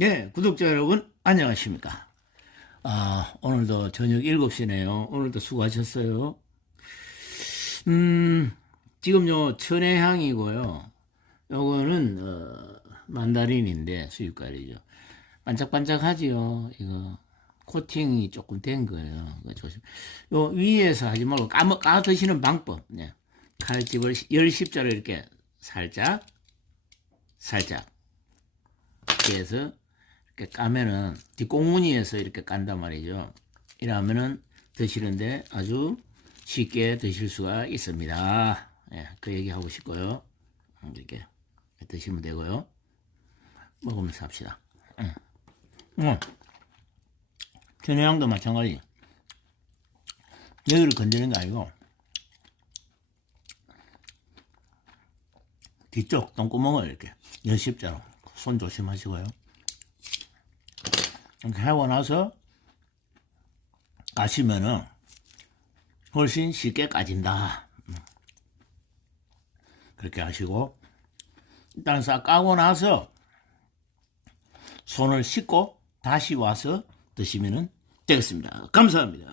네, 구독자 여러분, 안녕하십니까. 아, 오늘도 저녁 7시네요. 오늘도 수고하셨어요. 음, 지금 요, 천혜향이고요. 요거는, 어, 만다린인데, 수입가리죠. 반짝반짝하지요, 이거. 코팅이 조금 된 거예요. 조심. 요 위에서 하지 말고 까, 까 드시는 방법. 네. 칼집을 열 십자로 이렇게 살짝, 살짝. 이렇게 해서 이렇게 까면은 뒷공무니에서 이렇게 깐단 말이죠. 이러면은 드시는데 아주 쉽게 드실 수가 있습니다. 예, 그 얘기 하고 싶고요. 음, 이렇게 드시면 되고요. 먹으면서 합시다. 음. 음. 전해양도 마찬가지. 여기를 건드리는 게 아니고 뒤쪽 똥구멍을 이렇게 연십자로 손 조심하시고요. 이렇게 하고 나서 까시면은 훨씬 쉽게 까진다. 음. 그렇게 하시고 일단 싹 까고 나서 손을 씻고 다시 와서 드시면 되겠습니다. 감사합니다.